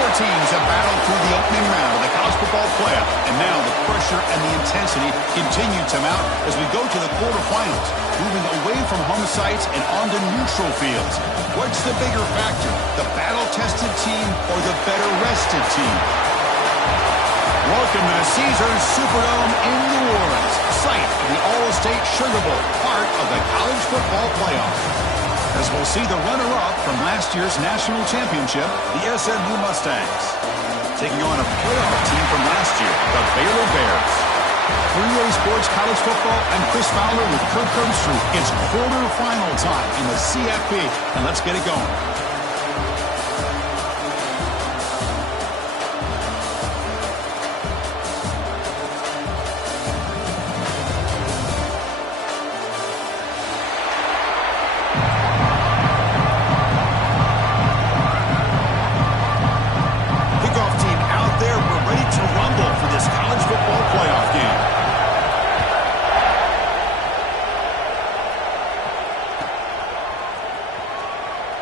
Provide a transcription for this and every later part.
Four teams have battled through the opening round of the college football playoff, and now the pressure and the intensity continue to mount as we go to the quarterfinals, moving away from home sites and onto neutral fields. What's the bigger factor, the battle-tested team or the better-rested team? Welcome to the Caesars Superdome in New Orleans, site of the All-State Sugar Bowl, part of the college football playoff. As we'll see the runner-up from last year's national championship, the SMU Mustangs, taking on a playoff team from last year, the Baylor Bears. 3A Sports College Football, I'm Chris Fowler with Kirk Herbstreit. It's quarterfinal time in the CFP, and let's get it going.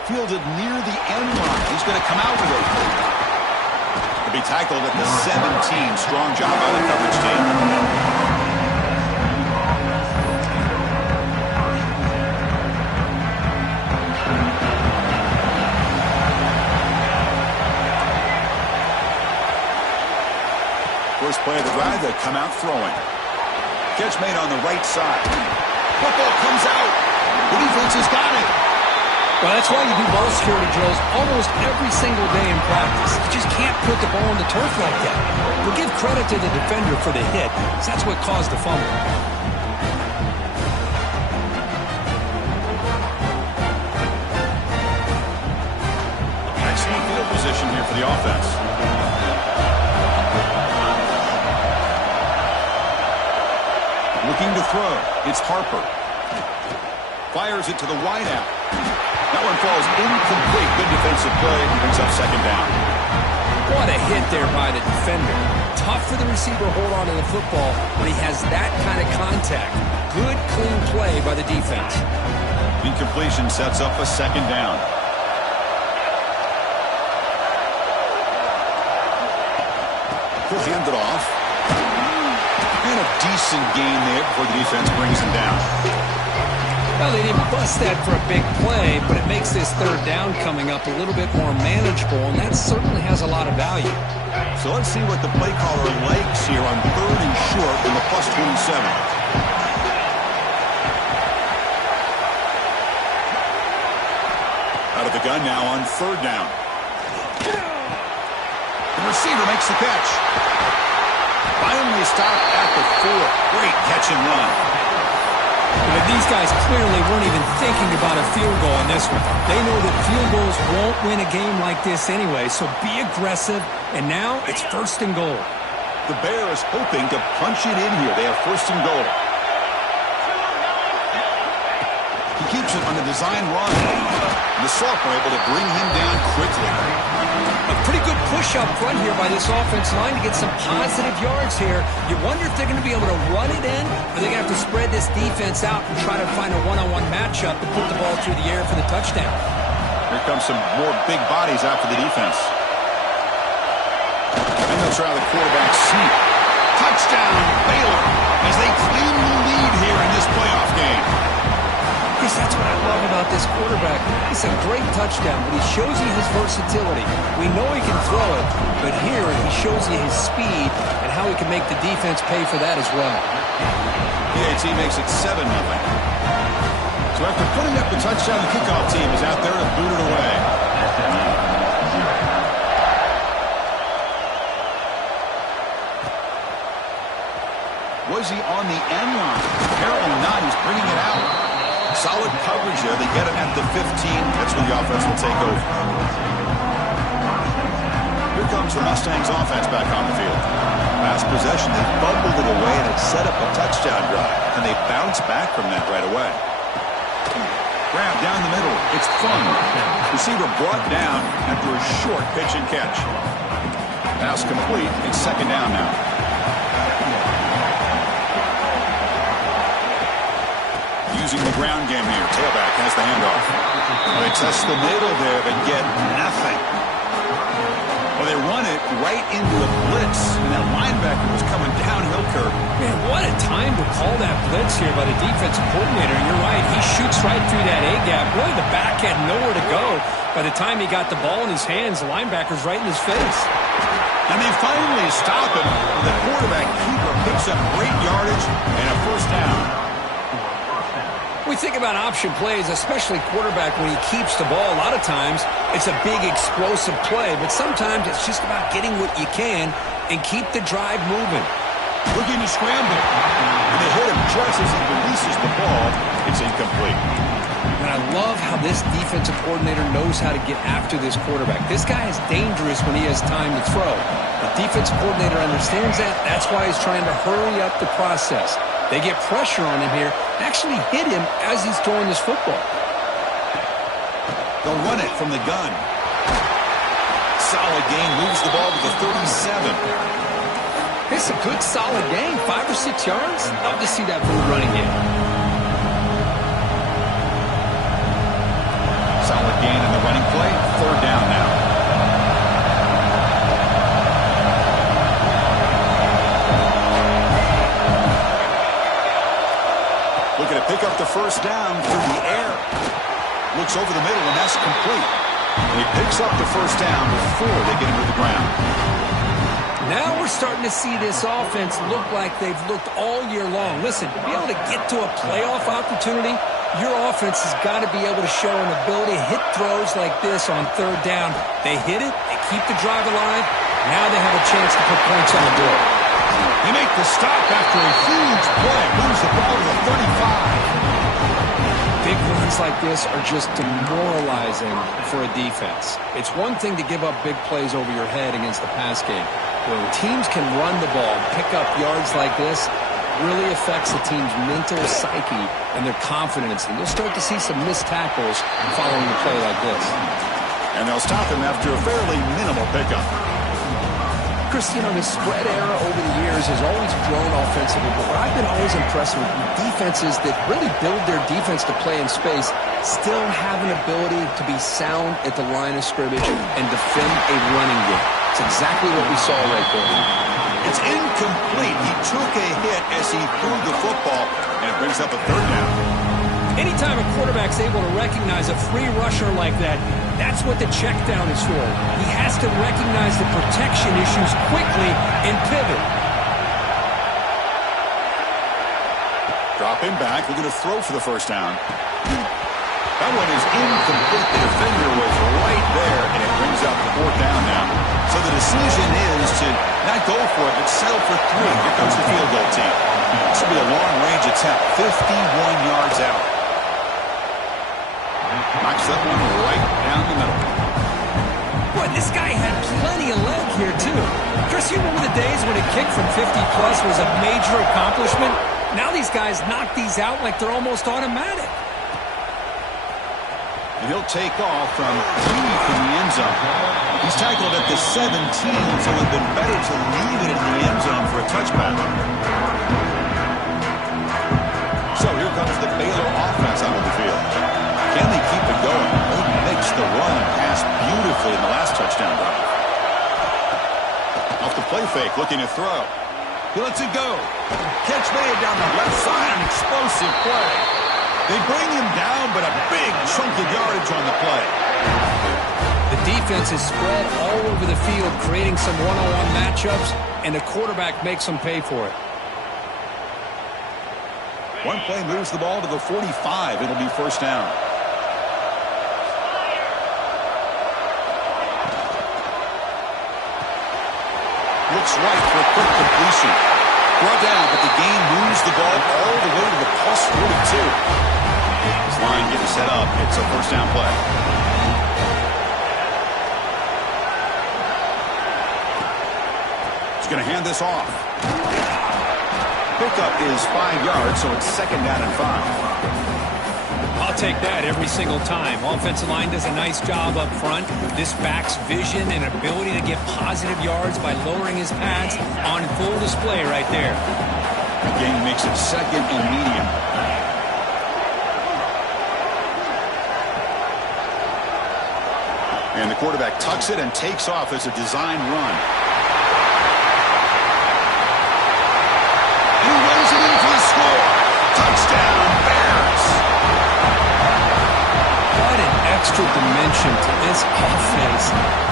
Fielded near the end line. He's going to come out with it. To be tackled at the 17. Strong job by the coverage team. First play of the drive, they come out throwing. Catch made on the right side. Football comes out. The defense has got it. Well, that's why you do ball security drills almost every single day in practice. You just can't put the ball on the turf like that. But give credit to the defender for the hit, because that's what caused the fumble. Excellent field position here for the offense. Looking to throw. It's Harper. Fires it to the wideout. That one falls incomplete. Good defensive play. He brings up second down. What a hit there by the defender. Tough for the receiver to hold on to the football when he has that kind of contact. Good, clean play by the defense. Incompletion sets up a second down. He'll hand it off. And a decent gain there before the defense brings him down. Well, they didn't bust that for a big play, but it makes this third down coming up a little bit more manageable, and that certainly has a lot of value. So let's see what the play caller likes here on third and short in the plus 27. Out of the gun now on third down. The receiver makes the catch. Finally stopped at the 4. Great catch and run. But these guys clearly weren't even thinking about a field goal in this one. They know that field goals won't win a game like this anyway, so be aggressive, and now it's first and goal. The Bears hoping to punch it in here. They have first and goal. He keeps it on the design run. And the sophomore able to bring him down quickly. A pretty good push up front here by this offense line to get some positive yards here. You wonder if they're going to be able to run it in, or they're going to have to spread this defense out and try to find a one-on-one matchup to put the ball through the air for the touchdown. Here comes some more big bodies out for the defense. And they'll try the quarterback sneak. Touchdown, Baylor, as they claim the lead here in this playoff game. Yes, that's what I love about this quarterback. It's a great touchdown, but he shows you his versatility. We know he can throw it, but here he shows you his speed and how he can make the defense pay for that as well. PAT makes it 7-0. So after putting up the touchdown, the kickoff team is out there to boot it away. Was he on the end line? Apparently not. He's bringing it out. Solid coverage there. They get it at the 15. That's where the offense will take over. Here comes the Mustangs offense back on the field. Last possession, they fumbled it away and it set up a touchdown drive. And they bounce back from that right away. Grab down the middle. It's fun. Receiver brought down after a short pitch and catch. Pass complete. It's second down now. Using the ground game here. Tailback has the handoff. They test the middle there, but get nothing. Well, They run it right into the blitz, and that linebacker was coming downhill curve. Man, what a time to call that blitz here by the defensive coordinator. And you're right, he shoots right through that A-gap. Really, the back had nowhere to go. By the time he got the ball in his hands, the linebacker's right in his face. And they finally stop him. The quarterback keeper picks up great yardage and a first down. We think about option plays, especially quarterback, when he keeps the ball. A lot of times, it's a big, explosive play. But sometimes it's just about getting what you can and keep the drive moving. Looking to scramble. And they hit him just as he releases the ball. It's incomplete. And I love how this defensive coordinator knows how to get after this quarterback. This guy is dangerous when he has time to throw. The defensive coordinator understands that. That's why he's trying to hurry up the process. They get pressure on him here, actually hit him as he's throwing this football. They'll run it from the gun. Solid gain, moves the ball to the 37. It's a good, solid gain, 5 or 6 yards. Love to see that from the running game. Solid gain in the running play, 3rd down now. Looking to pick up the first down through the air. Looks over the middle, and that's complete. And he picks up the first down before they get him to the ground. Now we're starting to see this offense look like they've looked all year long. Listen, to be able to get to a playoff opportunity, your offense has got to be able to show an ability to hit throws like this on 3rd down. They hit it, they keep the drive alive. Now they have a chance to put points on the board. They make the stop after a huge play. Moves the ball to the 35. Big runs like this are just demoralizing for a defense. It's one thing to give up big plays over your head against the pass game. When teams can run the ball, pick up yards like this, really affects the team's mental psyche and their confidence. And you'll start to see some missed tackles following a play like this. And they'll stop him after a fairly minimal pickup. Chris, you know, the spread era over the years has always grown offensively, but what I've been always impressed with defenses that really build their defense to play in space still have an ability to be sound at the line of scrimmage and defend a running game. It's exactly what we saw right there. It's incomplete. He took a hit as he threw the football, and it brings up a 3rd down. Anytime a quarterback's able to recognize a free rusher like that, that's what the check down is for. He has to recognize the protection issues quickly and pivot. Drop him back. We're going to throw for the first down. That one is incomplete. The defender was right there, and it brings up the 4th down now. So the decision is to not go for it, but settle for 3. Here comes the field goal team. This will be a long-range attempt, 51 yards out. Knocks that one right down the middle. Boy, this guy had plenty of leg here, too. Chris, you remember the days when a kick from 50-plus was a major accomplishment? Now these guys knock these out like they're almost automatic. And he'll take off from deep in the end zone. He's tackled at the 17, so it would have been better to leave it in the end zone for a touchback. So here comes the Baylor offense out of the field. Can they keep it going? They mixed the run and pass beautifully in the last touchdown drive. Off the play fake, looking to throw. He lets it go. Catch made down the left side, an explosive play. They bring him down, but a big chunk of yardage on the play. The defense is spread all over the field, creating some one-on-one matchups, and the quarterback makes them pay for it. One play moves the ball to the 45. It'll be first down. Looks right for a quick completion. Brought down, but the gain moves the ball all the way to the plus 42. This line getting set up. It's a first down play. He's going to hand this off. Pickup is 5 yards, so it's 2nd down and 5. I'll take that every single time. Offensive line does a nice job up front. This back's vision and ability to get positive yards by lowering his pads on full display right there. The game makes it 2nd and medium. And the quarterback tucks it and takes off as a design run. And he runs it in for the score. Touchdown, Bears. What an extra dimension to this offense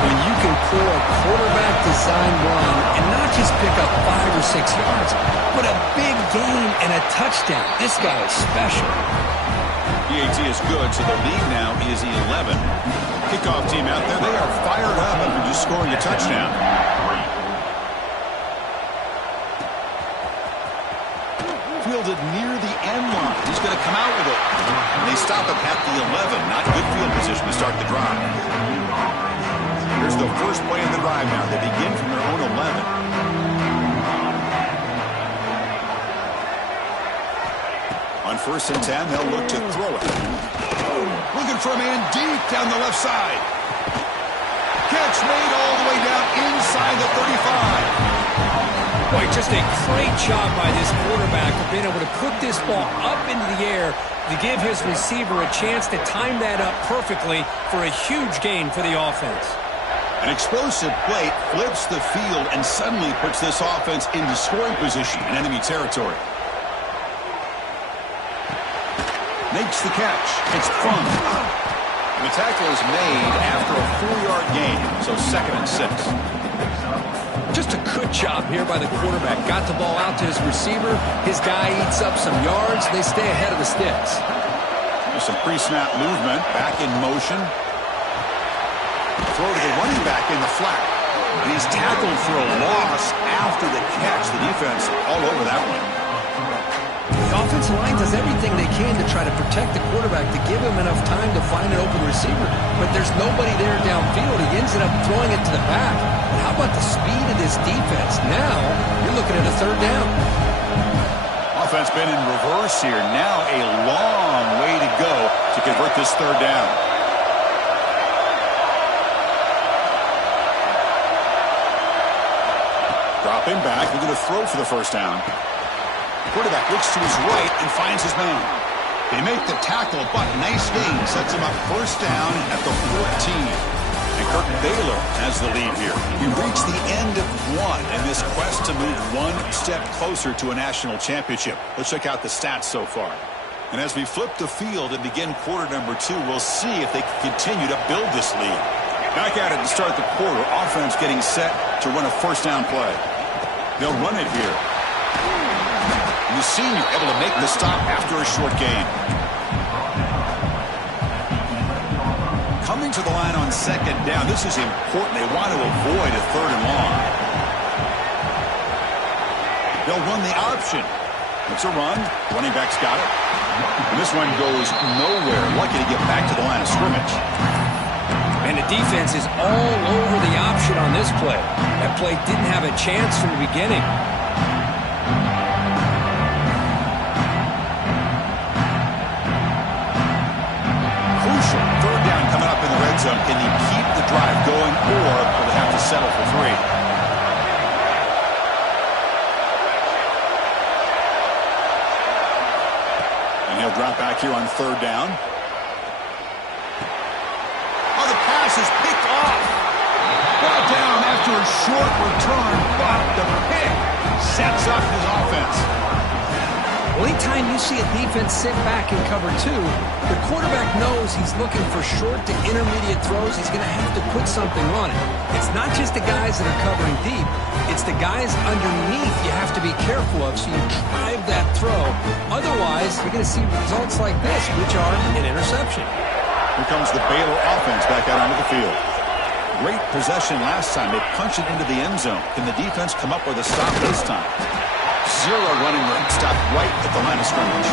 when you can pull a quarterback design run and not just pick up 5 or 6 yards, but a big gain and a touchdown. This guy is special. PAT is good, so the lead now is 11. Kickoff team out there, they are fired up after just scoring a touchdown. Fielded near the end line. He's going to come out with it. And they stop him at the 11. Not good field position to start the drive. Here's the first play of the drive now. They begin from their own 11. On 1st and 10, they'll look to throw it. Looking for a man deep down the left side. Catch made all the way down inside the 35. Boy, just a great job by this quarterback of being able to put this ball up into the air to give his receiver a chance to time that up perfectly for a huge gain for the offense. An explosive play flips the field and suddenly puts this offense into scoring position in enemy territory. Makes the catch. It's Fung. And the tackle is made after a 4-yard gain, so 2nd and 6. Just a good job here by the quarterback. Got the ball out to his receiver. His guy eats up some yards. They stay ahead of the sticks. There's some pre-snap movement. Back in motion. Throw to the running back in the flat. And he's tackled for a loss after the catch. The defense all over that one. The offensive line does everything they can to try to protect the quarterback to give him enough time to find an open receiver. But there's nobody there downfield. He ends up throwing it to the back. But how about the speed of this defense? Now you're looking at a 3rd down. Offense been in reverse here. Now a long way to go to convert this 3rd down. Dropping back. They're going to throw for the 1st down. Quarterback looks to his right and finds his man. They make the tackle, but nice gain. Sets him up 1st down at the 14. And Baylor has the lead here. We reach the end of 1 in this quest to move 1 step closer to a national championship. Let's check out the stats so far. And as we flip the field and begin quarter number 2, we'll see if they can continue to build this lead. Back at it to start the quarter. Offense getting set to run a 1st down play. They'll run it here. The senior able to make the stop after a short gain. Coming to the line on 2nd down. This is important. They want to avoid a 3rd and long. They'll run the option. It's a run. Running back's got it. And this one goes nowhere. Lucky to get back to the line of scrimmage. And the defense is all over the option on this play. That play didn't have a chance from the beginning. Can he keep the drive going, or will they have to settle for 3? And he'll drop back here on 3rd down. Oh, the pass is picked off. Brought down after a short return, but the pick sets up his offense. Well, anytime you see a defense sit back and cover 2, the quarterback knows he's looking for short to intermediate throws. He's going to have to put something on it. It's not just the guys that are covering deep. It's the guys underneath you have to be careful of so you drive that throw. Otherwise, you're going to see results like this, which are an interception. Here comes the Baylor offense back out onto the field. Great possession last time. They punch it into the end zone. Can the defense come up with a stop this time? 0 running room. Stop right at the line of scrimmage.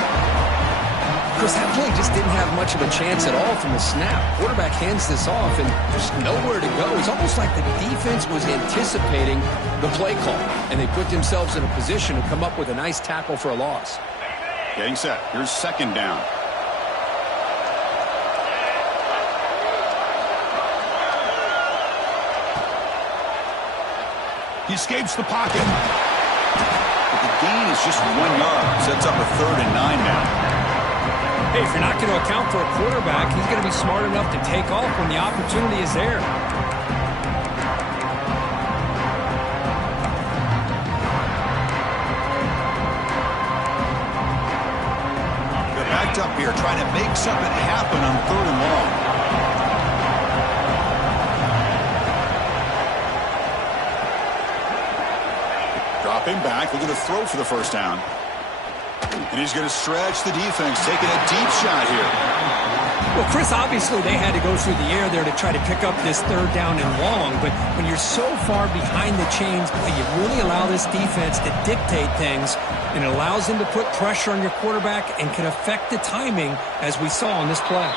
Because that play just didn't have much of a chance at all from the snap. Quarterback hands this off, and there's nowhere to go. It's almost like the defense was anticipating the play call, and they put themselves in a position to come up with a nice tackle for a loss. Getting set. Here's 2nd down. He escapes the pocket. But the gain is just 1 yard. Sets up a 3rd and 9 now. Hey, if you're not going to account for a quarterback, he's going to be smart enough to take off when the opportunity is there. They're backed up here trying to make something happen on 3rd and long. Dropping back, looking to throw for the first down. And he's going to stretch the defense, taking a deep shot here. Well, Chris, obviously they had to go through the air there to try to pick up this 3rd down and long, but when you're so far behind the chains, you really allow this defense to dictate things, and it allows them to put pressure on your quarterback and can affect the timing, as we saw on this play.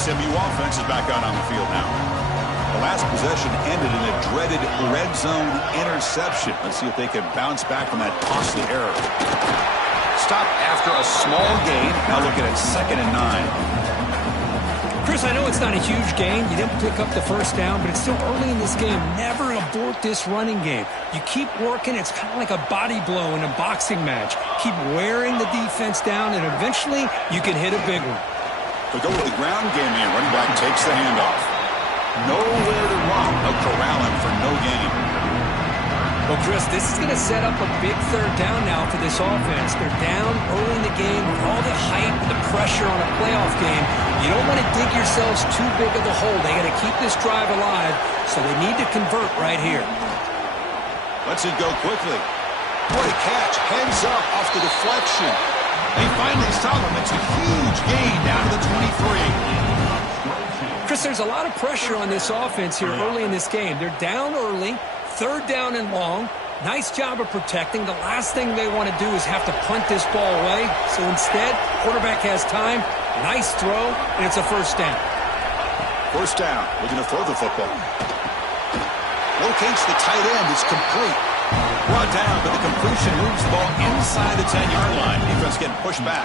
SMU offense is back out on the field now. The last possession ended in a dreaded red zone interception. Let's see if they can bounce back from that costly error. Stop after a small gain. Now looking at 2nd and 9. Chris, I know it's not a huge gain. You didn't pick up the first down, but it's still early in this game. Never abort this running game. You keep working. It's kind of like a body blow in a boxing match. Keep wearing the defense down, and eventually you can hit a big one. They go with the ground game here. Running back takes the handoff. Nowhere to run. A corralling for no gain. Well, Chris, this is going to set up a big 3rd down now for this offense. They're down early in the game with all the hype and the pressure on a playoff game. You don't want to dig yourselves too big of the hole. They got to keep this drive alive, so they need to convert right here. Lets it go quickly. What a catch. Heads up off the deflection. They finally stop him. It's a huge gain down to the 23. Chris, there's a lot of pressure on this offense here early in this game. They're down early, 3rd down and long. Nice job of protecting. The last thing they want to do is have to punt this ball away. So instead, quarterback has time. Nice throw, and it's a 1st down. 1st down. Looking to throw the football. Locates the tight end. It's complete. Brought down, but the completion moves the ball inside the 10-yard line. Defense getting pushed back.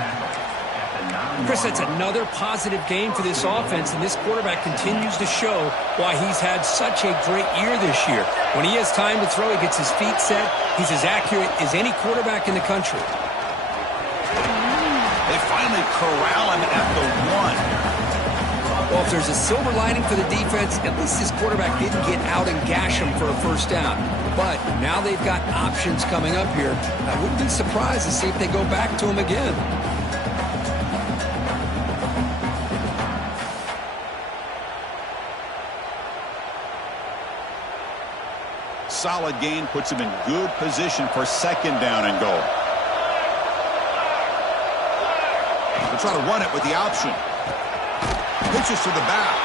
Chris, that's another positive game for this offense, and this quarterback continues to show why he's had such a great year this year. When he has time to throw, he gets his feet set. He's as accurate as any quarterback in the country. They finally corral him at the 1. Well, if there's a silver lining for the defense, at least this quarterback didn't get out and gash him for a 1st down. But now they've got options coming up here. I wouldn't be surprised to see if they go back to him again. Solid gain puts him in good position for 2nd down and goal. They'll try to run it with the option. Pitches to the back.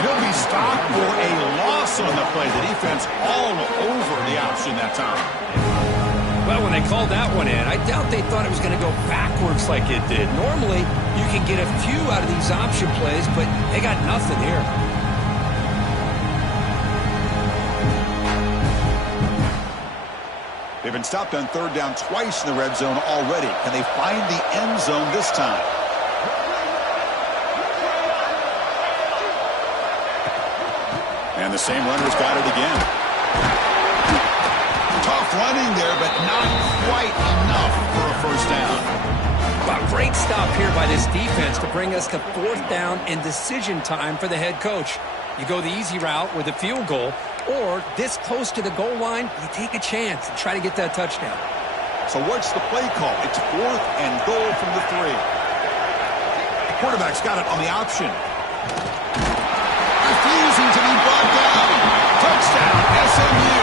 He'll be stopped for a loss on the play. The defense all over the option that time. Well, when they called that one in, I doubt they thought it was going to go backwards like it did. Normally, you can get a few out of these option plays, but they got nothing here. They've been stopped on 3rd down twice in the red zone already. Can they find the end zone this time? And the same runner's got it again. Tough running there, but not quite enough for a 1st down. Well, great stop here by this defense to bring us to 4th down and decision time for the head coach. You go the easy route with a field goal, or this close to the goal line, you take a chance and try to get that touchdown. So what's the play call? It's 4th and goal from the 3. The quarterback's got it on the option. Refusing to be brought down. Touchdown, SMU.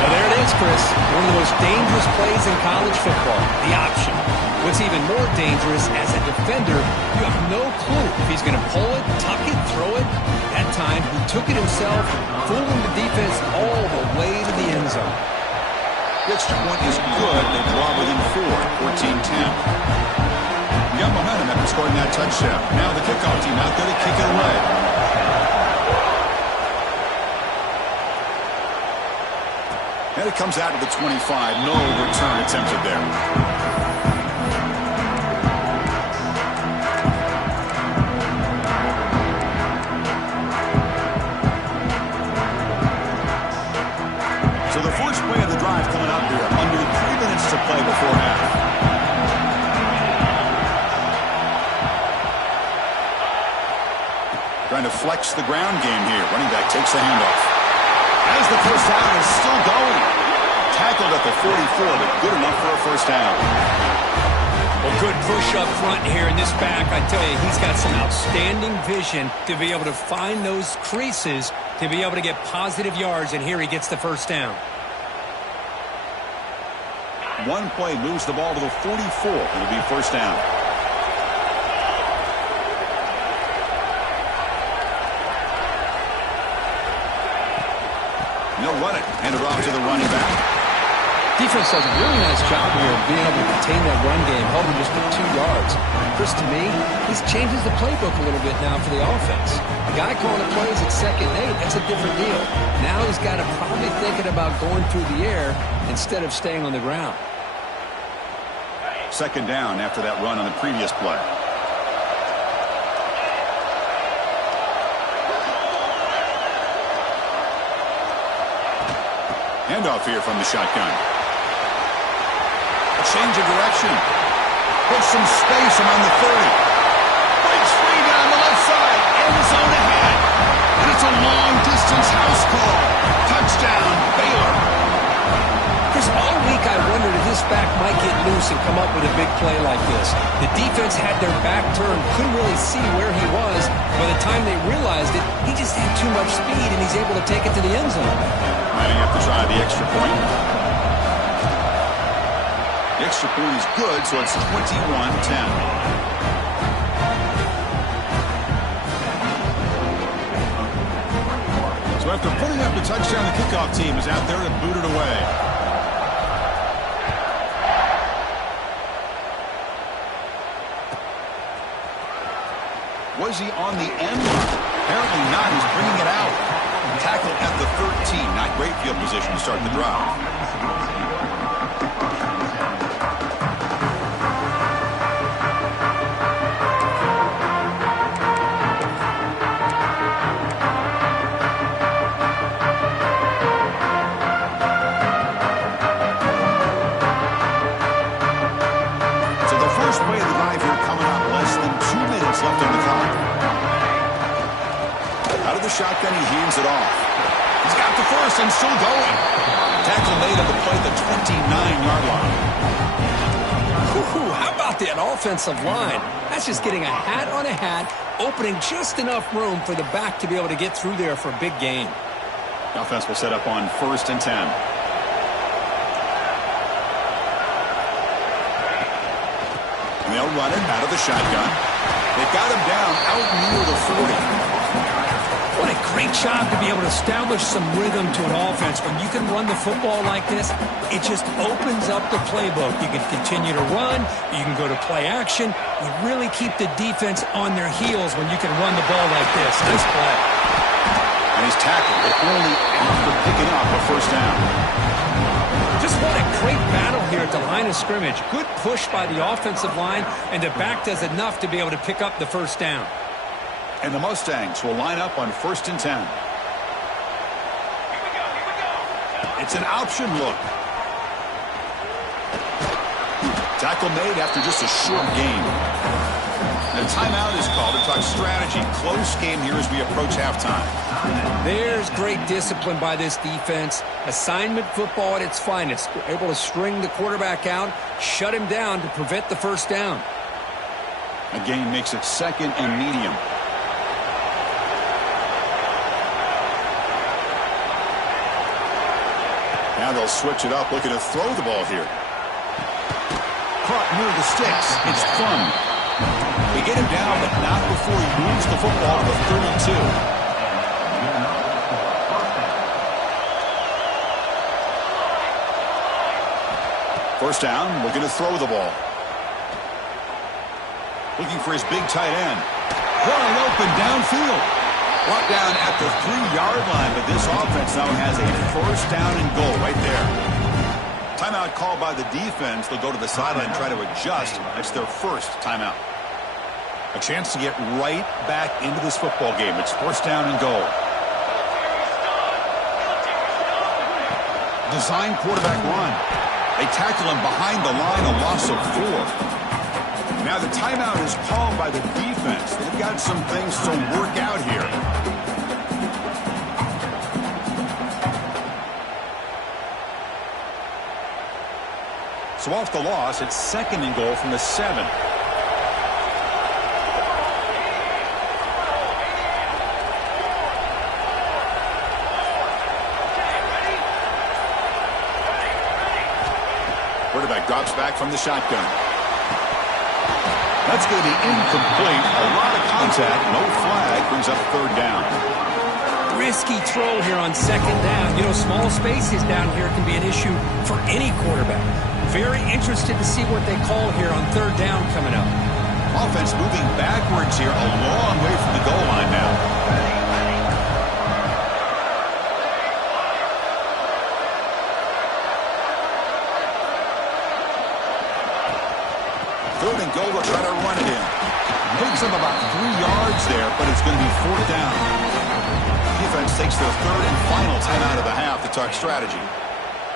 Well, there it is, Chris. One of the most dangerous plays in college football, the option. What's even more dangerous, as a defender, you have no clue if he's going to pull it, tuck it, throw it. That time, he took it himself, fooling the defense all the way to the end zone. The extra point is good. They draw within 4, 14-10. Got momentum after scoring that touchdown. Now the kickoff team out there to kick it away. And it comes out to the 25. No return attempted there. before half. Trying to flex the ground game here. Running back takes the handoff. As the first down is still going. Tackled at the 44, but good enough for a first down. Well, good push up front here in this back. I tell you, he's got some outstanding vision to be able to find those creases, to be able to get positive yards, and here he gets the first down. One play moves the ball to the 44. It'll be first down. They'll run it. Hand it off to the running back. Defense does a really nice job here of being able to contain that run game, holding just for 2 yards. Chris, to me, this changes the playbook a little bit now for the offense. The guy calling the plays at 2nd and 8, that's a different deal. Now he's got to probably thinking about going through the air instead of staying on the ground. 2nd down after that run on the previous play. Handoff here from the shotgun. A change of direction. Puts some space around the 30. Breaks free down the left side. End zone ahead. And it's a long-distance house call. Touchdown, Baylor. Chris, all week I wondered if this back might get loose and come up with a big play like this. The defense had their back turned, couldn't really see where he was. By the time they realized it, he just had too much speed, and he's able to take it to the end zone. Might have to try the extra point. The extra point is good, so it's 21-10. So after putting up the touchdown, the kickoff team is out there to boot it away. Was he on the end line? Apparently not. He's bringing it out. Tackled at the 13. Not great field position to start the drive. So the first play of the drive here coming up, less than 2 minutes left on the clock. Out of the shotgun, he hands it off. He's got the first and still going. Tackle made at the play, the 29-yard line. How about that offensive line? That's just getting a hat on a hat, opening just enough room for the back to be able to get through there for a big gain. The offense will set up on 1st and 10. And they'll run it out of the shotgun. They've got him down out near the 40. What a great job to be able to establish some rhythm to an offense. When you can run the football like this, it just opens up the playbook. You can continue to run. You can go to play action. You really keep the defense on their heels when you can run the ball like this. Nice play. And he's tackled, but only after picking up a first down. Just what a great battle here at the line of scrimmage. Good push by the offensive line, and the back does enough to be able to pick up the first down. And the Mustangs will line up on 1st and 10. It's an option look. Tackle made after just a short gain. And a timeout is called to talk strategy. Close game here as we approach halftime. There's great discipline by this defense. Assignment football at its finest. They're able to string the quarterback out, shut him down to prevent the first down. A gain makes it 2nd and medium. Now they'll switch it up, looking to throw the ball here. Caught near the sticks. It's fun. They get him down, but not before he moves the football to the 32. First down, looking to throw the ball. Looking for his big tight end. Wide open downfield. Brought down at the 3-yard line, but this offense now has a first down and goal right there. Timeout called by the defense. They'll go to the sideline and try to adjust. That's their first timeout. A chance to get right back into this football game. It's first down and goal. Design quarterback run. They tackle him behind the line, a loss of 4. Now the timeout is called by the defense. They've got some things to work out here. So off the loss, it's 2nd and goal from the 7. Quarterback drops back from the shotgun. That's going to be incomplete. A lot of contact. No flag. Brings up 3rd down. Risky throw here on 2nd down. You know, small spaces down here can be an issue for any quarterback. Very interested to see what they call here on 3rd down coming up. Offense moving backwards here. A long way from the goal line now. 3rd and goal, they'll try to run it in. Picks up about 3 yards there, but it's going to be 4th down. Defense takes their 3rd and final timeout of the half to talk strategy.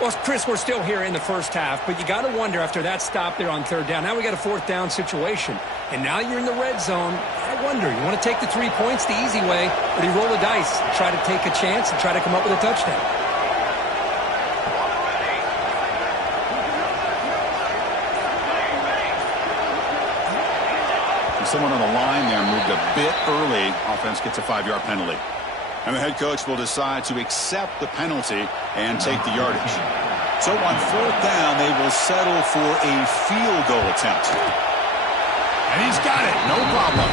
Well, Chris, we're still here in the first half, but you got to wonder after that stop there on 3rd down. Now we got a 4th down situation, and now you're in the red zone. I wonder, you want to take the 3 points the easy way, or do you roll the dice, try to take a chance and try to come up with a touchdown? Someone on the line there moved a bit early. Offense gets a 5-yard penalty. And the head coach will decide to accept the penalty and take the yardage. So on 4th down, they will settle for a field goal attempt. And he's got it. No problem.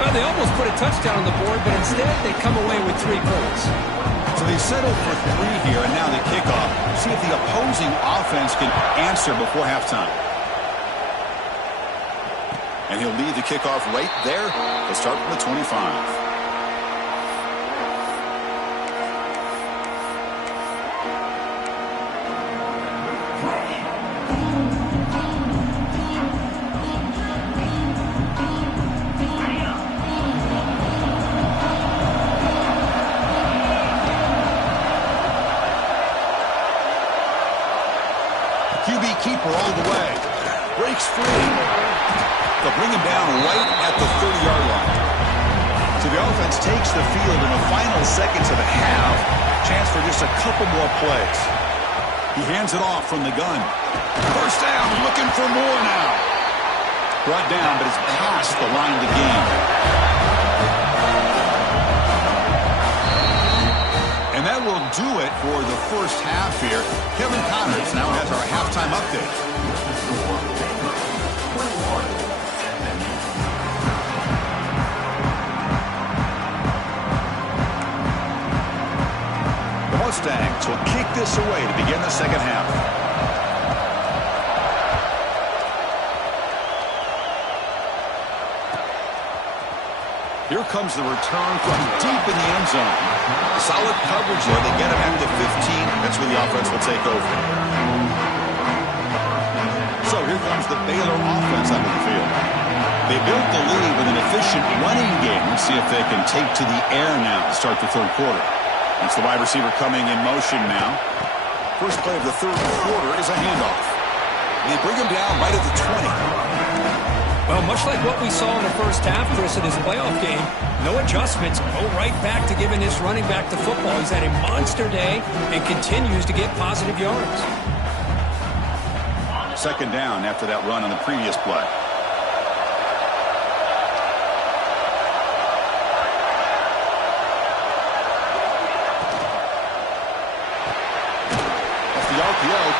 Well, they almost put a touchdown on the board, but instead they come away with 3 points. So they settle for 3 here, and now they kick off. See if the opposing offense can answer before halftime. And he'll lead the kickoff right there. They'll start from the 25. QB keeper all the way. Breaks free. They'll bring him down right at the 30-yard line. So the offense takes the field in the final seconds of the half. Chance for just a couple more plays. He hands it off from the gun. 1st down, looking for more now. Brought down, but it's past the line of the game. And that will do it for the first half here. Kevin Connors now has our halftime update. Mustangs will kick this away to begin the second half. Here comes the return from deep in the end zone. Solid coverage there. They get him at the 15. That's where the offense will take over. So here comes the Baylor offense onto the field. They built the lead with an efficient running game. Let's see if they can take to the air now to start the 3rd quarter. That's the wide receiver coming in motion now. First play of the 3rd quarter is a handoff. They bring him down right at the 20. Well, much like what we saw in the first half, Chris, of this playoff game, no adjustments. Go right back to giving this running back the football. He's had a monster day and continues to get positive yards. 2nd down after that run on the previous play.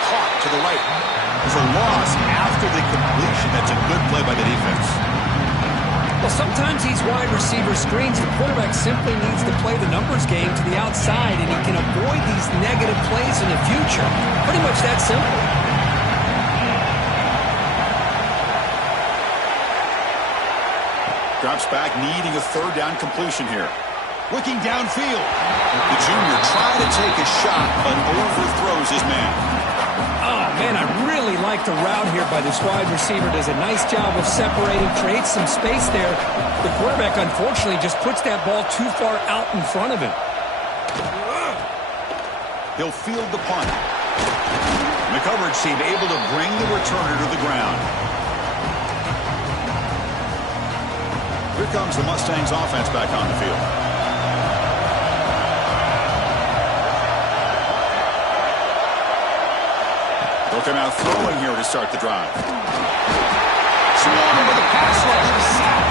Caught to the right. There's a loss after the completion. That's a good play by the defense. Well, sometimes these wide receiver screens, the quarterback simply needs to play the numbers game to the outside, and he can avoid these negative plays in the future. Pretty much that simple. Drops back, needing a 3rd down completion here. Looking downfield. The junior trying to take a shot, but overthrows his man. Oh, man, I really like the route here by this wide receiver. Does a nice job of separating, creates some space there. The quarterback, unfortunately, just puts that ball too far out in front of him. He'll field the punt. The coverage team able to bring the returner to the ground. Here comes the Mustangs offense back on the field. They'll come out throwing here to start the drive. Swarm with a pass rush. Sack.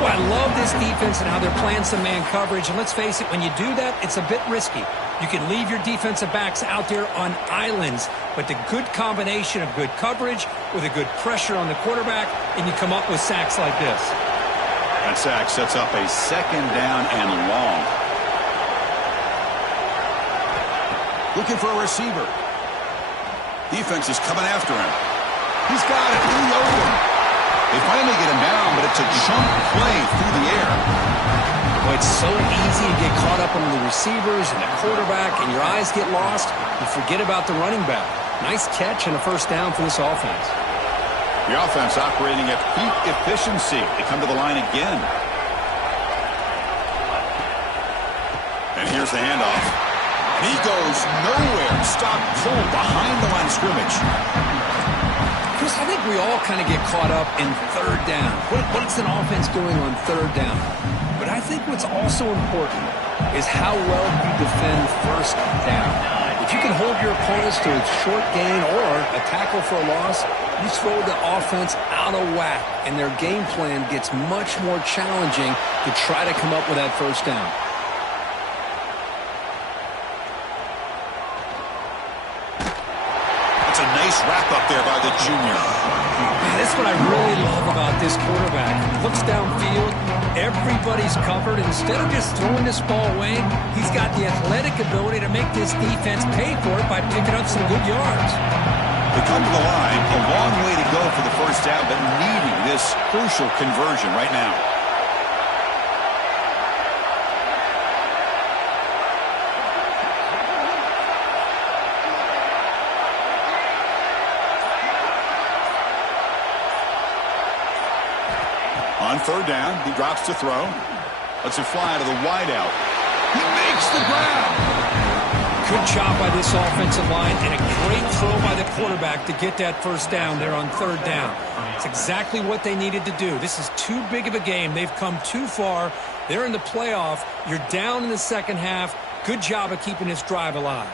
Well, I love this defense and how they're playing some man coverage. And let's face it, when you do that, it's a bit risky. You can leave your defensive backs out there on islands, but the good combination of good coverage with a good pressure on the quarterback, and you come up with sacks like this. That sack sets up a second down and long. Looking for a receiver. Defense is coming after him. He's got it in the open. They finally get him down, but it's a chunk play through the air. Well, it's so easy to get caught up on the receivers and the quarterback, and your eyes get lost. You forget about the running back. Nice catch and a first down for this offense. The offense operating at peak efficiency. They come to the line again. And here's the handoff. He goes nowhere. Stop cold behind the line of scrimmage. Chris, I think we all kind of get caught up in third down. What's an offense doing on third down? But I think what's also important is how well you defend first down. If you can hold your opponents to a short gain or a tackle for a loss, you throw the offense out of whack, and their game plan gets much more challenging to try to come up with that first down. That's a nice wrap-up there by the junior. That's what I really love about this quarterback. Looks downfield, everybody's covered. Instead of just throwing this ball away, he's got the athletic ability to make this defense pay for it by picking up some good yards. They come to the line, a long way to go for the first down, but needing this crucial conversion right now. On third down, he drops to throw. Lets it fly to the wideout. He makes the grab. Good job by this offensive line and a great throw by the quarterback to get that first down there on third down. It's exactly what they needed to do. This is too big of a game. They've come too far. They're in the playoff. You're down in the second half. Good job of keeping this drive alive.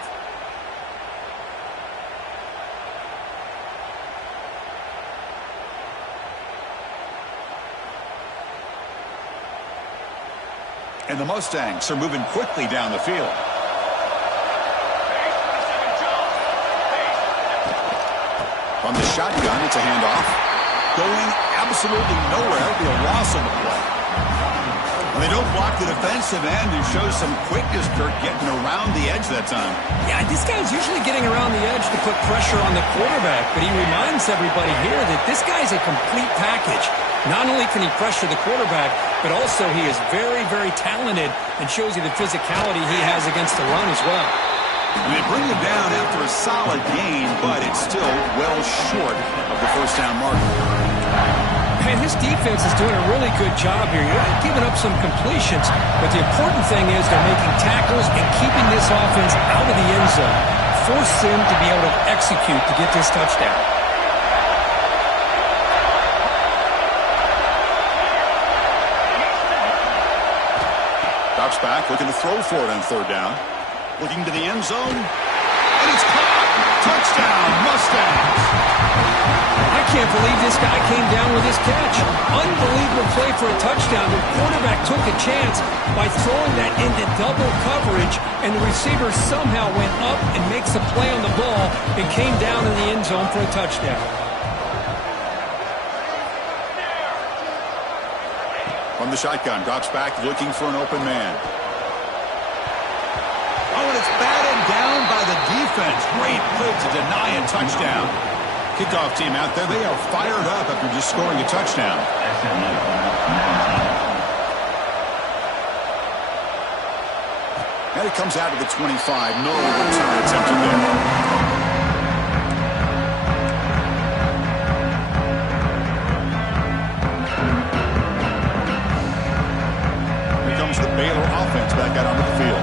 And the Mustangs are moving quickly down the field. From the shotgun, it's a handoff. Going absolutely nowhere. It'll be a loss on the play. And they don't block the defensive end, who shows some quickness, Kirk, getting around the edge that time. Yeah, this guy's usually getting around the edge to put pressure on the quarterback, but he reminds everybody here that this guy's a complete package. Not only can he pressure the quarterback, but also he is very, very talented and shows you the physicality he has against the run as well. And they bring him down after a solid gain, but it's still well short of the first down mark. Man, this defense is doing a really good job here. You're not giving up some completions, but the important thing is they're making tackles and keeping this offense out of the end zone. Force them to be able to execute to get this touchdown. Drops back, looking to throw for it on third down. Looking to the end zone. And it's caught. Touchdown, Mustangs. I can't believe this guy came down with his catch. Unbelievable play for a touchdown. The quarterback took a chance by throwing that into double coverage, and the receiver somehow went up and makes a play on the ball and came down in the end zone for a touchdown. From the shotgun, drops back, looking for an open man. Oh, and it's batted down by the defense. Great play to deny a touchdown. Kickoff team out there, they are fired up after just scoring a touchdown. And it comes out of the 25. No return attempted there. The Baylor offense back out onto the field.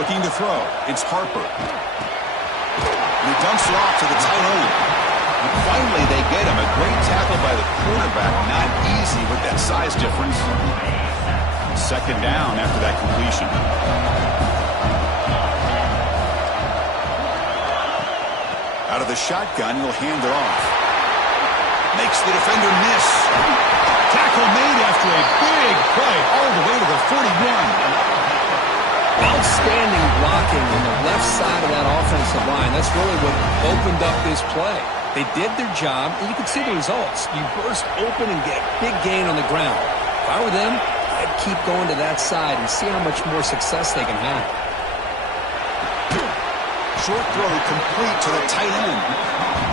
Looking to throw. It's Harper. He dumps it off to the tight end. And finally, they get him. A great tackle by the quarterback. Not easy with that size difference. Second down after that completion. Out of the shotgun, he'll hand it off. Makes the defender miss. Tackle made after a big play all the way to the 41. Outstanding blocking on the left side of that offensive line. That's really what opened up this play. They did their job, and you can see the results. You burst open and get a big gain on the ground. If I were them, I'd keep going to that side and see how much more success they can have. Short throw complete to the tight end.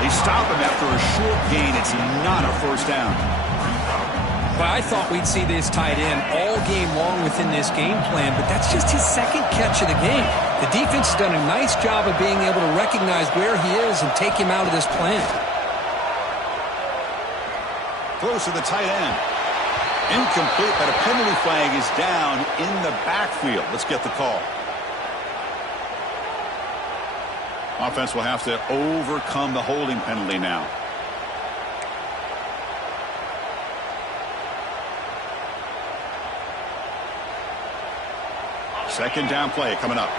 They stop him after a short gain. It's not a first down. Well, I thought we'd see this tight end all game long within this game plan, but that's just his second catch of the game. The defense has done a nice job of being able to recognize where he is and take him out of this plan. Throws to the tight end. Incomplete, but a penalty flag is down in the backfield. Let's get the call. Offense will have to overcome the holding penalty now. Second down play coming up.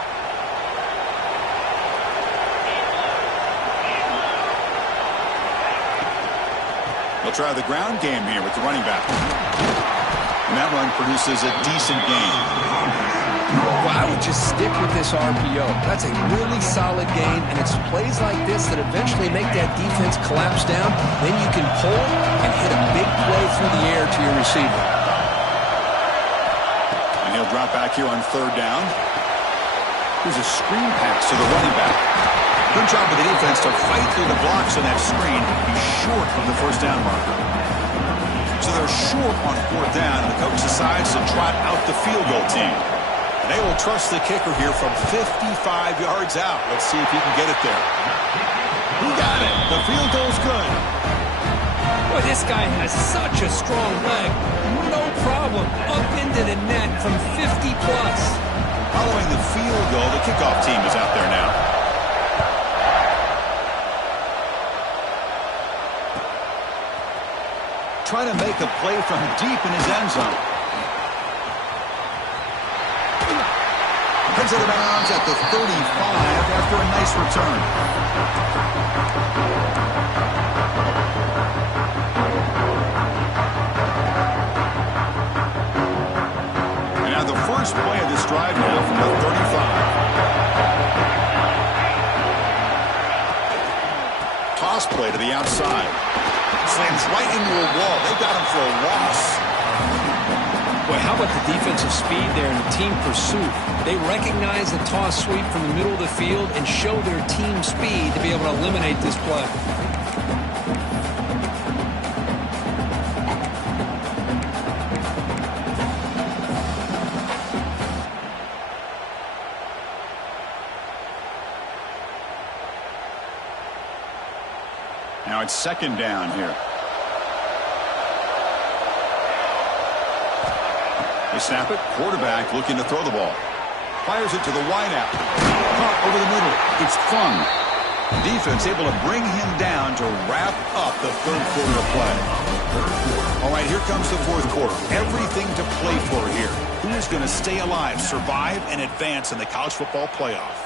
They'll try the ground game here with the running back. And that run produces a decent gain. Well, I would just stick with this RPO. That's a really solid gain, and it's plays like this that eventually make that defense collapse down. Then you can pull and hit a big play through the air to your receiver. And he'll drop back here on third down. Here's a screen pass to the running back. Good job of the defense to fight through the blocks on that screen. He's short of the first down marker. So they're short on fourth down, and the coach decides to trot out the field goal team. They will trust the kicker here from 55 yards out. Let's see if he can get it there. He got it. The field goal's good. Boy, this guy has such a strong leg. No problem. Up into the net from 50 plus. Following the field goal, the kickoff team is out there now. Trying to make a play from deep in his end zone. Comes out of bounds at the 35 after a nice return. And now the first play of this drive now from the 35. Toss play to the outside. Slams right into a wall. They got him for a loss. Boy, how about the defensive speed there and the team pursuit? They recognize the toss sweep from the middle of the field and show their team speed to be able to eliminate this play. Now it's second down here. They snap it. Quarterback looking to throw the ball. Fires it to the wideout. Caught over the middle. It's Fung. Defense able to bring him down to wrap up the third quarter of play. All right, here comes the fourth quarter. Everything to play for here. Who is going to stay alive, survive, and advance in the college football playoff?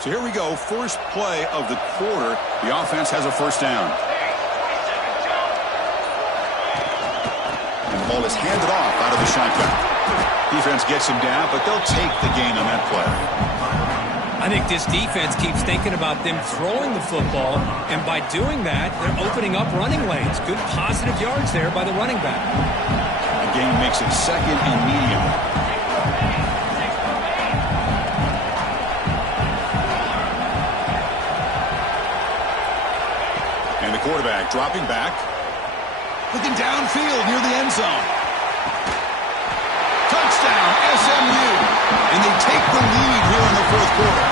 So here we go, first play of the quarter. The offense has a first down. And the ball is handed off out of the shotgun. Defense gets him down, but they'll take the gain on that play. I think this defense keeps thinking about them throwing the football, and by doing that, they're opening up running lanes. Good positive yards there by the running back. The game makes it second and medium. And the quarterback dropping back. Looking downfield near the end zone. Touchdown, SMU. And they take the lead here in the fourth quarter.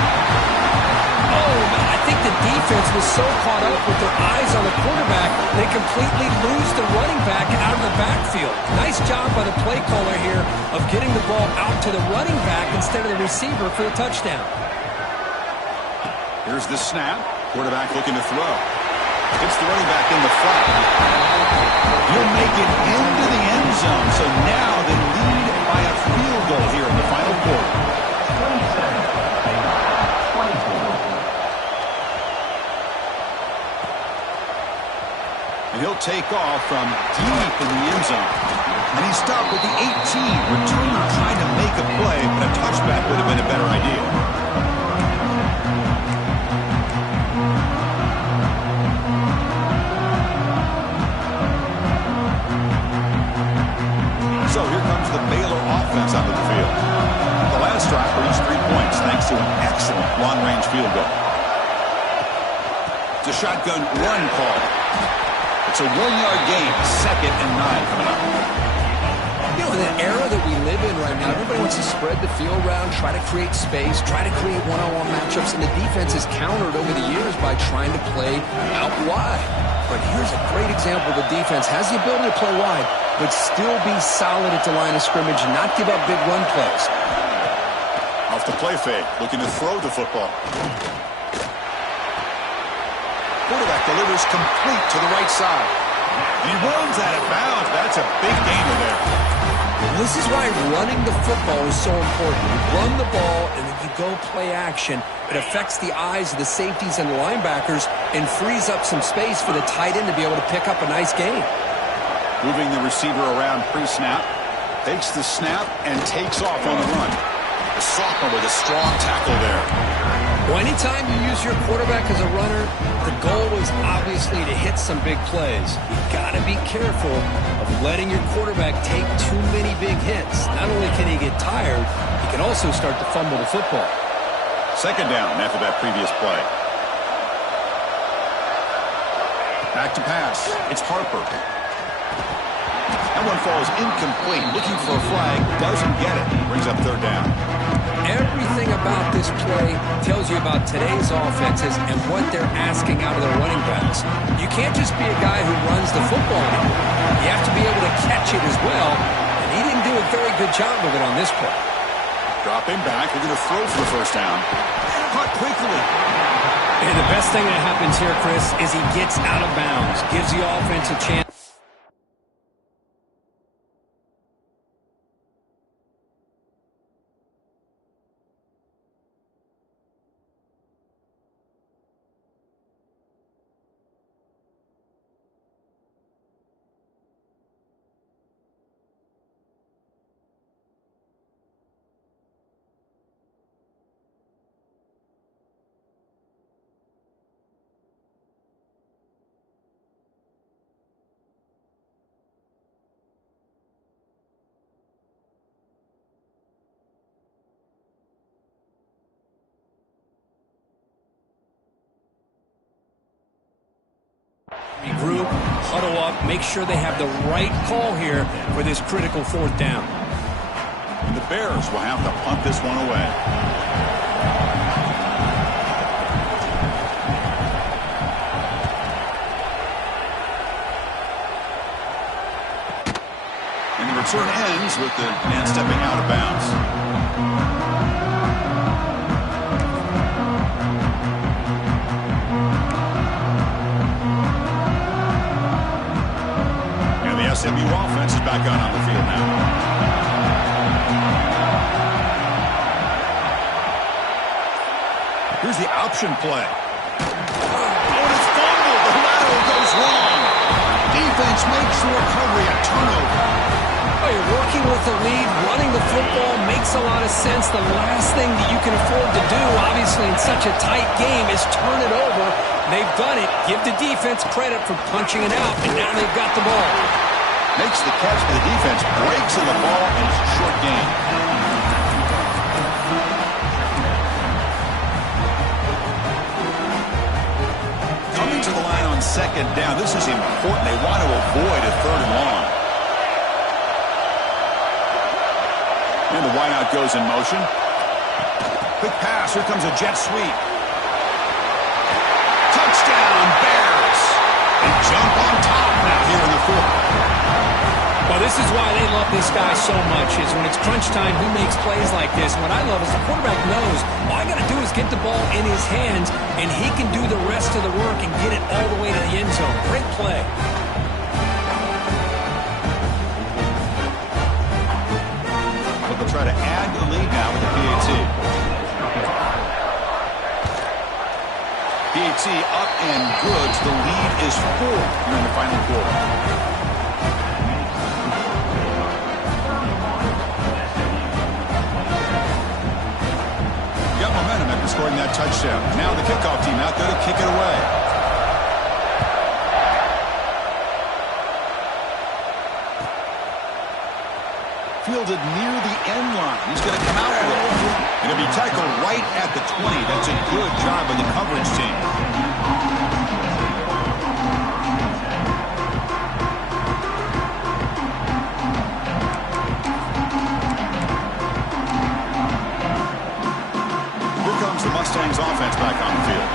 Oh, I think the defense was so caught up with their eyes on the quarterback, they completely lose the running back out of the backfield. Nice job by the play caller here of getting the ball out to the running back instead of the receiver for the touchdown. Here's the snap. Quarterback looking to throw. Gets the running back in the flat. He'll make it into the end zone. So now they lead by a field goal here in the final quarter. And he'll take off from deep in the end zone. And he stopped at the 18. Returner trying to make a play, but a touchback would have been a better idea. So here comes the Baylor offense onto the field. The last drive produced 3 points thanks to an excellent long-range field goal. It's a shotgun run call. It's a 1-yard gain, 2nd and 9 coming up. You know, in the era that we live in right now, everybody wants to spread the field around, try to create space, try to create one-on-one matchups, and the defense has countered over the years by trying to play out wide. But here's a great example. The defense has the ability to play wide, but still be solid at the line of scrimmage and not give up big run plays. Off the play fake, looking to throw the football. Quarterback delivers complete to the right side. And he runs out of bounds. That's a big gainer there. This is why running the football is so important. You run the ball and then you go play action. It affects the eyes of the safeties and the linebackers and frees up some space for the tight end to be able to pick up a nice gain. Moving the receiver around pre-snap. Takes the snap and takes off on the run. The sophomore with a strong tackle there. Well, anytime you use your quarterback as a runner, the goal is obviously to hit some big plays. You've got to be careful of letting your quarterback take too many big hits. Not only can he get tired, he can also start to fumble the football. 2nd down after that previous play. Back to pass. It's Harper. That one falls incomplete. Looking for a flag. Doesn't get it. Brings up 3rd down. Everything about this play tells you about today's offenses and what they're asking out of their running backs. You can't just be a guy who runs the football anymore. You have to be able to catch it as well, and he didn't do a very good job of it on this play. Dropping back, we're going to throw for the 1st down. Caught quickly. And the best thing that happens here, Chris, is he gets out of bounds, gives the offense a chance. Regroup, huddle up, make sure they have the right call here for this critical 4th down. And the Bears will have to punt this one away. And the return ends with the man stepping out of bounds. SMU offense is back on the field now. Here's the option play. Oh, it's fumbled. The lateral goes wrong. Defense makes the recovery, a turnover. Oh, you're working with the lead, running the football makes a lot of sense. The last thing that you can afford to do, obviously, in such a tight game is turn it over. They've done it. Give the defense credit for punching it out, and now they've got the ball. Makes the catch for the defense, breaks in the ball, and it's a short gain. Coming to the line on 2nd down. This is important. They want to avoid a 3rd and long. And the wideout goes in motion. Quick pass. Here comes a jet sweep. This is why they love this guy so much, is when it's crunch time, he makes plays like this. What I love is the quarterback knows all I got to do is get the ball in his hands, and he can do the rest of the work and get it all the way to the end zone. Great play. But they'll try to add to the lead now with the PAT. PAT up and good. The lead is 4 here in the final quarter. Momentum after scoring that touchdown. Now the kickoff team out there to kick it away. Fielded near the end line. He's going to come out with it. And it'll be tackled right at the 20. That's a good job by the coverage team. Mustangs offense back on the field.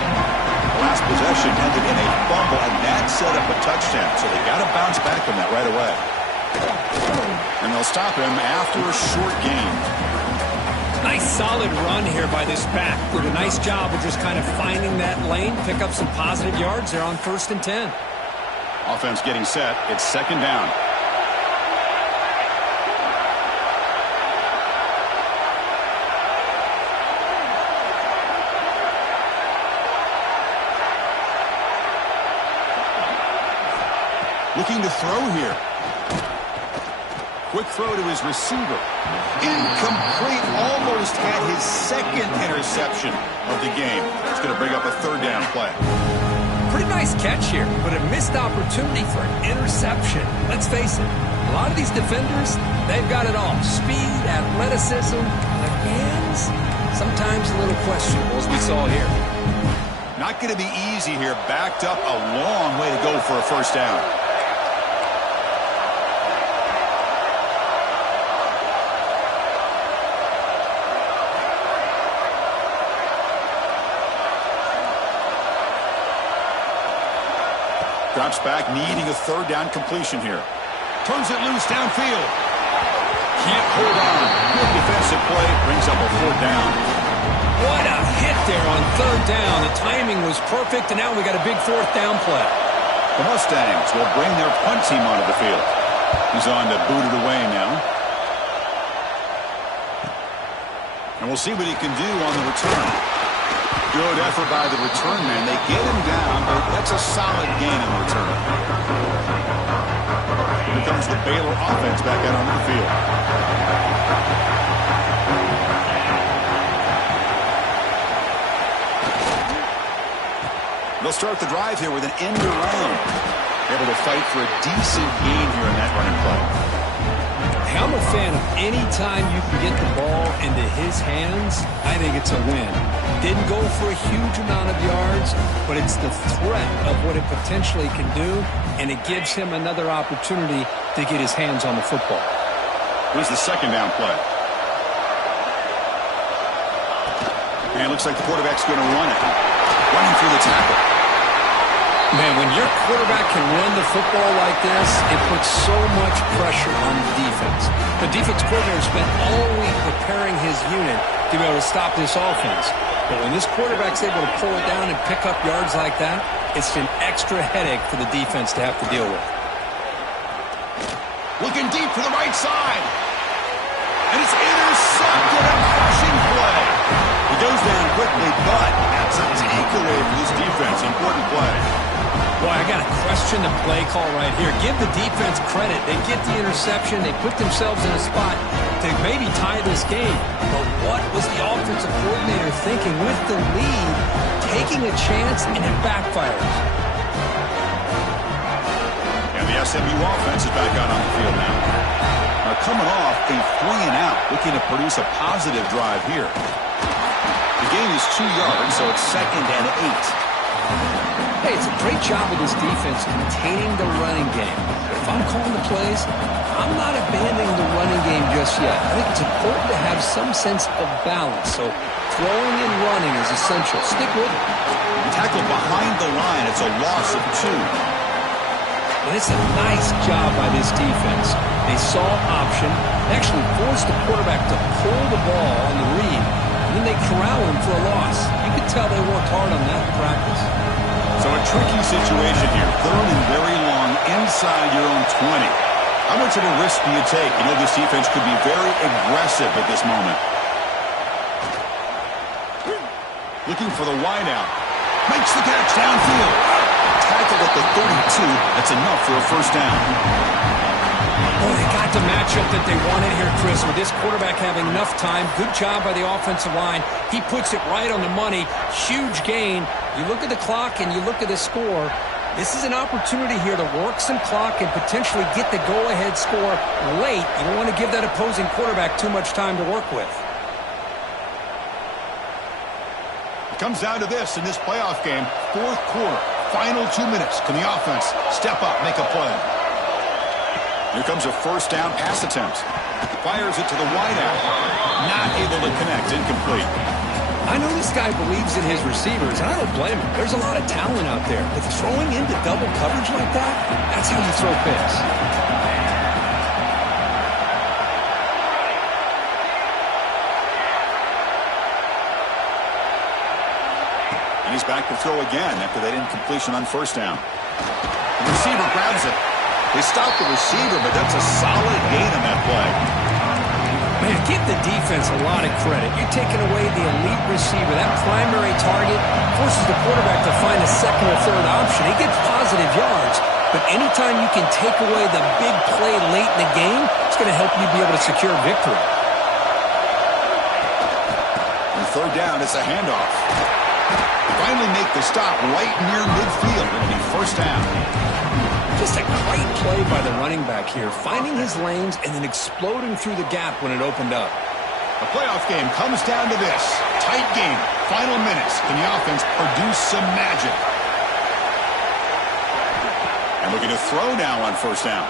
Last possession ended in a fumble, and that set up a touchdown, so they got to bounce back from that right away. And they'll stop him after a short gain. Nice solid run here by this back. Did a nice job of just kind of finding that lane, pick up some positive yards there on 1st and 10. Offense getting set. It's 2nd down. Looking to throw here. Quick throw to his receiver. Incomplete. Almost had his 2nd interception of the game. It's going to bring up a 3rd down play. Pretty nice catch here, but a missed opportunity for an interception. Let's face it, a lot of these defenders, they've got it all. Speed, athleticism, their hands, sometimes a little questionable, as we saw here. Not going to be easy here. Backed up a long way to go for a 1st down. Drops back, needing a 3rd down completion here. Turns it loose downfield. Can't hold on. Good defensive play. Brings up a 4th down. What a hit there on 3rd down. The timing was perfect, and now we got a big 4th down play. The Mustangs will bring their punt team onto the field. He's on to boot it away now. And we'll see what he can do on the return. Good effort by the return man. They get him down, but that's a solid gain in the return. Here comes the Baylor offense back out onto the field. They'll start the drive here with an end around. Able to fight for a decent gain here in that running play. I'm a fan of any time you can get the ball into his hands, I think it's a win. Didn't go for a huge amount of yards, but it's the threat of what it potentially can do, and it gives him another opportunity to get his hands on the football. Here's the 2nd down play. And it looks like the quarterback's going to run it. Running through the tackle. Man, when your quarterback can run the football like this, it puts so much pressure on the defense. The defense coordinator spent all week preparing his unit to be able to stop this offense. But when this quarterback's able to pull it down and pick up yards like that, it's an extra headache for the defense to have to deal with. Looking deep to the right side. And it's intercepted. A crushing play. He goes down quickly, but that's a takeaway for this defense. Important play. Boy, I got to question the play call right here. Give the defense credit. They get the interception. They put themselves in a spot to maybe tie this game. But what was the offensive coordinator thinking with the lead, taking a chance, and it backfires? And the SMU offense is back out on the field now. Now coming off a 3-and-out, looking to produce a positive drive here. The gain is 2 yards, so it's 2nd and 8. Hey, it's a great job of this defense containing the running game. But if I'm calling the plays, I'm not abandoning the running game just yet. I think it's important to have some sense of balance. So throwing and running is essential. Stick with it. Tackled behind the line. It's a loss of 2. And it's a nice job by this defense. They saw option, actually forced the quarterback to pull the ball on the read, and then they corral him for a loss. You could tell they worked hard on that in practice. So a tricky situation here. 3rd and very long inside your own 20. How much of a risk do you take? You know this defense could be very aggressive at this moment. Looking for the wideout. Makes the catch downfield. Tackle at the 32. That's enough for a first down. Oh, they got the matchup that they wanted here, Chris, with this quarterback having enough time. Good job by the offensive line. He puts it right on the money. Huge gain. You look at the clock and you look at the score. This is an opportunity here to work some clock and potentially get the go-ahead score late. You don't want to give that opposing quarterback too much time to work with. It comes down to this in this playoff game. 4th quarter. Final 2 minutes. Can the offense step up, make a play? Here comes a first down pass attempt. Fires it to the wideout. Not able to connect. Incomplete. I know this guy believes in his receivers, and I don't blame him. There's a lot of talent out there. But throwing into double coverage like that, that's how you throw picks. And he's back to throw again after that incompletion on first down. The receiver grabs it. They stop the receiver, but that's a solid gain on that play. Man, give the defense a lot of credit. You're taking away the elite receiver. That primary target forces the quarterback to find a second or third option. He gets positive yards, but anytime you can take away the big play late in the game, it's going to help you be able to secure victory. On 3rd down, it's a handoff. Finally make the stop right near midfield. It'll be first down. Just a great play by the running back here, finding his lanes and then exploding through the gap when it opened up. The playoff game comes down to this. Tight game. Final minutes. Can the offense produce some magic? And looking to throw now on first down.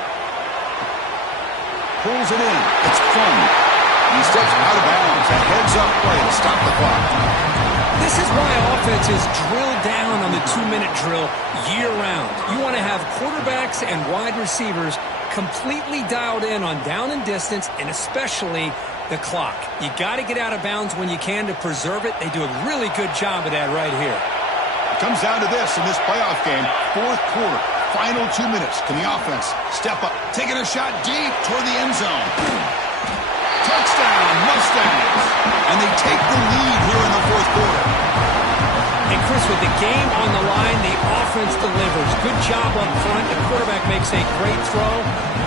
Pulls it in. It's fun. He steps out of bounds. A heads-up play to stop the clock. This is why offenses drill down on the 2-minute drill year-round. You want to have quarterbacks and wide receivers completely dialed in on down and distance, and especially the clock. You got to get out of bounds when you can to preserve it. They do a really good job of that right here. It comes down to this in this playoff game. 4th quarter, final 2 minutes. Can the offense step up? Taking a shot deep toward the end zone. Touchdown, Mustangs. And they take the lead here in the 4th quarter. And Chris, with the game on the line, the offense delivers. Good job up front. The quarterback makes a great throw,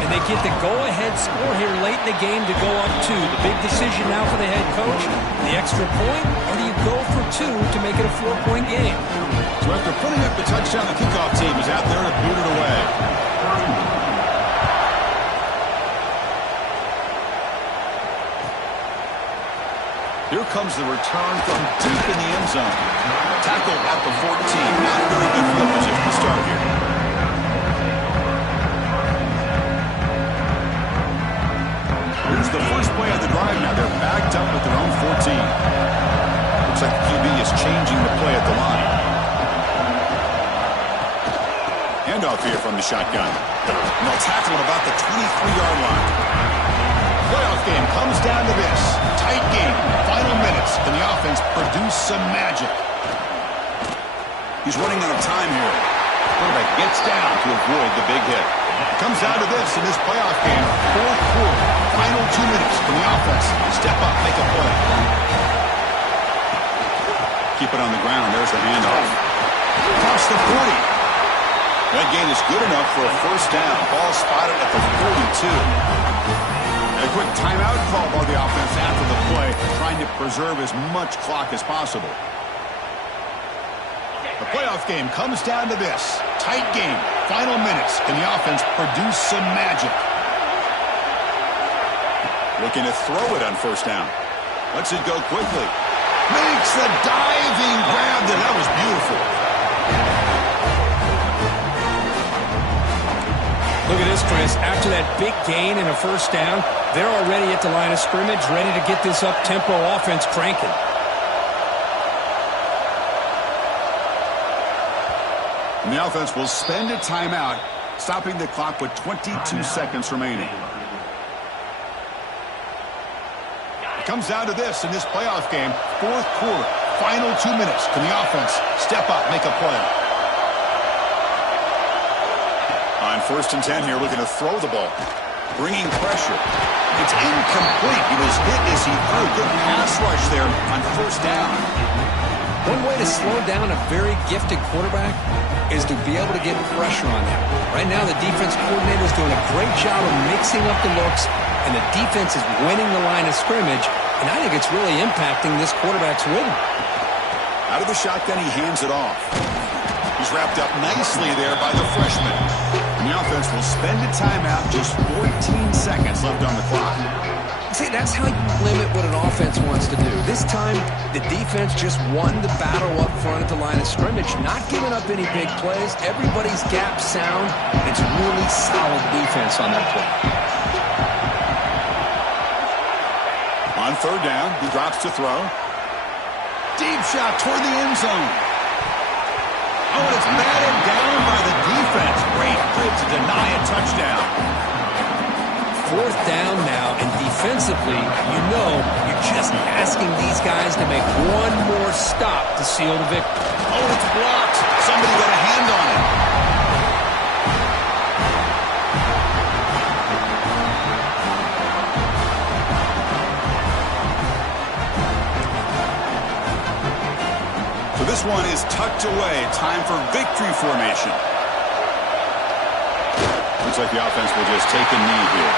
and they get the go-ahead score here late in the game to go up 2. The big decision now for the head coach, the extra point, or do you go for 2 to make it a 4-point game? So after putting up the touchdown, the kickoff team is out there to boot it away. Here comes the return from deep in the end zone. Tackle at the 14. Not a very good field position to start here. Here's the first play of the drive now. They're backed up at their own 14. Looks like the QB is changing the play at the line. Handoff here from the shotgun. And they'll tackle at about the 23-yard line. Playoff game comes down to this. Tight game. Final minutes. Can the offense produce some magic? He's running out of time here. Quarterback gets down to avoid the big hit. It comes down to this in this playoff game. 4th quarter. Final 2 minutes. Can the offense step up, make a play? Keep it on the ground. There's the handoff. Across the 40. That gain is good enough for a first down. Ball spotted at the 42. A quick timeout call by the offense after the play, trying to preserve as much clock as possible. The playoff game comes down to this. Tight game. Final minutes. Can the offense produce some magic? Looking to throw it on first down. Lets it go quickly. Makes the diving grab there. That was beautiful. Look at this, Chris. After that big gain and a first down, they're already at the line of scrimmage, ready to get this up-tempo offense cranking. And the offense will spend a timeout stopping the clock with 22 seconds remaining. It comes down to this in this playoff game. Fourth quarter, final 2 minutes. Can the offense step up, make a play? On 1st and 10 here, looking to throw the ball. Bringing pressure. It's incomplete. He was hit as he threw. Good pass rush there on 1st down. One way to slow down a very gifted quarterback is to be able to get pressure on him. Right now, the defense coordinator is doing a great job of mixing up the looks, and the defense is winning the line of scrimmage, and I think it's really impacting this quarterback's rhythm. Out of the shotgun, he hands it off. He's wrapped up nicely there by the freshman. And the offense will spend a timeout, just 14 seconds left on the clock. See, that's how you limit what an offense wants to do. This time, the defense just won the battle up front at the line of scrimmage, not giving up any big plays. Everybody's gap sound. It's really solid defense on that play. On 3rd down, he drops to throw. Deep shot toward the end zone. Oh, it's batted down by the defense. Great play to deny a touchdown. 4th down now, and defensively, you're just asking these guys to make one more stop to seal the victory. Oh, it's blocked. Somebody got a hand on it. So this one is tucked away. Time for victory formation. Looks like the offense will just take a knee here.